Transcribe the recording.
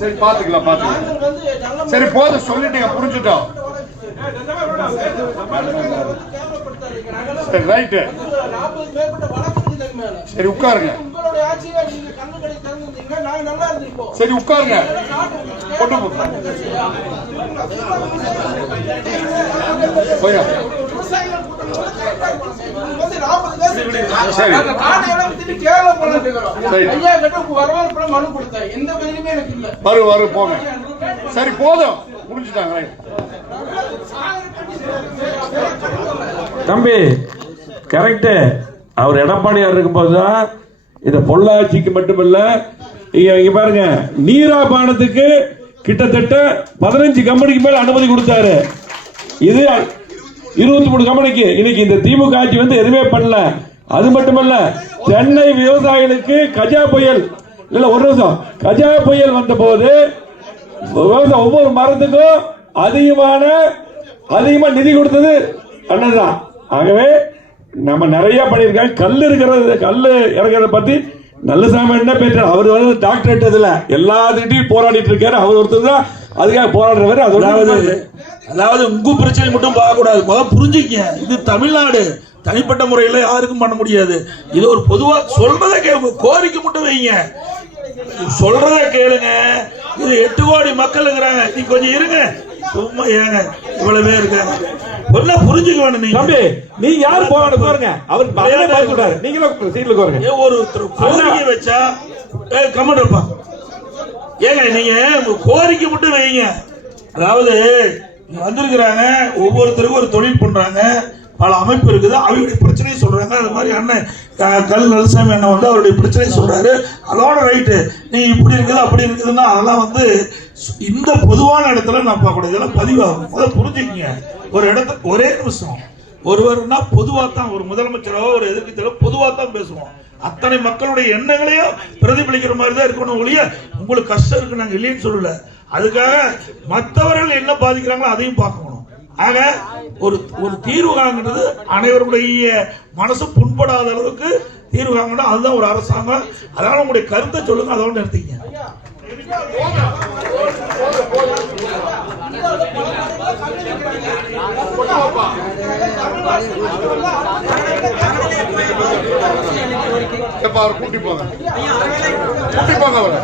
சரி பாத்துக்கலாம் பாத்துக்கலாம் சரி போதும் சொல்லிட்டீங்க புரிஞ்சுட்டோம். சரி ரைட்டு. சரி உட்காருங்க. சரி உட்காருங்க. கொண்டு போ போயா? வரும் வரும் போங்க. சரி போதும். முடிஞ்சுட்டாங்க தம்பி கரெக்டு அவர் எடப்பாடியார் இருக்கும்போது தான் இந்த பொள்ளாச்சிக்கு மட்டுமல்ல இங்க பாருங்க நீரா பானத்துக்கு கிட்டத்தட்ட பதினஞ்சு கம்பெனிக்கு மேல அனுமதி கொடுத்தாரு. இது இருபத்தி மூணு கம்பெனிக்கு இன்னைக்கு இந்த திமுக ஆட்சி வந்து எதுவுமே பண்ணல. அது மட்டுமல்ல சென்னை விவசாயிகளுக்கு கஜா புயல். இல்ல ஒரு நிமிஷம். கஜா புயல் வந்த போது விவசாயம் ஒவ்வொரு மரத்துக்கும் அதிகமான அதிகமா நிதி கொடுத்தது அண்ணன் தான் ஆகவே நம்ம நிறைய பண்ணியிருக்காங்க. கல் இருக்கிறது கல் இறக்கிறத பத்தி நல்லசாமி என்ன பேசுறாரு? அவர் வந்து டாக்டரேட் இதுல. எல்லாத்துக்கிட்டையும் போராடிட்டு இருக்காரு. அவர் ஒருத்தர் தான் அதுக்காக போராடுறவர் அதாவது அதாவது உங்க பிரச்சனை மட்டும் பார்க்க கூடாது முதல்ல புரிஞ்சுக்க இது தமிழ்நாடு. தனிப்பட்ட முறையில் யாருக்கும் பண்ண முடியாது. இது ஒரு பொதுவா சொல்றதை கேளுங்க. கோரிக்கை மட்டும் வைங்க. சொல்றத கேளுங்க. இது எட்டு கோடி மக்கள் இருக்கிறாங்க நீங்க கொஞ்சம் இருங்க. சும்மா ஏங்க இவ்வளவு பேர் இருக்காங்க. ஒன்னா புரிஞ்சுக்க வேணும் நீங்க. தம்பி நீங்க யார் போராட பாருங்க அவர் பதிலே பார்த்து நீங்களும் சீட்ல ஒருத்தர் கோரிக்கை வச்சா ஏ கமெண்ட் வைப்பா ஏங்க நீங்க கோரிக்கை மட்டும் வைங்க. அதாவது வந்திருக்கிறாங்க ஒவ்வொருத்தருக்கும் ஒரு தொழில் பண்றாங்க பல அமைப்பு இருக்குது அவருடைய பிரச்சனையை சொல்றாங்க. அது மாதிரி அண்ணன் க- கல் நலசாமி அண்ணன் வந்து அவருடைய பிரச்சனையை சொல்றாரு. அதோட ரைட்டு நீ இப்படி இருக்குது அப்படி இருக்குதுன்னா அதெல்லாம் வந்து இந்த பொதுவான இடத்துல நான் பார்க்கக்கூடாது. இதெல்லாம் பதிவாகும். அதை புரிஞ்சுக்கங்க. ஒரு இடத்த ஒரே நிமிஷம். ஒருவர்னா பொதுவாக தான் ஒரு முதலமைச்சரோ ஒரு எதிர்க்கட்சியோ பொதுவாக தான் பேசுவோம். அத்தனை மக்களுடைய எண்ணங்களையும் பிரதிபலிக்கிற மாதிரி தான் இருக்கணும் ஒழிய உங்களுக்கு கஷ்டம் இருக்கு நாங்க இல்லைன்னு சொல்லல. அதுக்காக மற்றவர்கள் என்ன பாதிக்கிறாங்களோ அதையும் பார்க்கணும். ஆக ஒரு ஒரு தீர்வு காண்கிறது அனைவருடைய மனசு புண்படாத அளவுக்கு தீர்வு காங்கணும் அதுதான் ஒரு அரசாங்கம். அதனால உங்களுடைய கருத்தை சொல்லுங்க அதோட நிறுத்திங்க எப்ப அவரை கூட்டி போங்க. கூட்டி போங்க அவரை.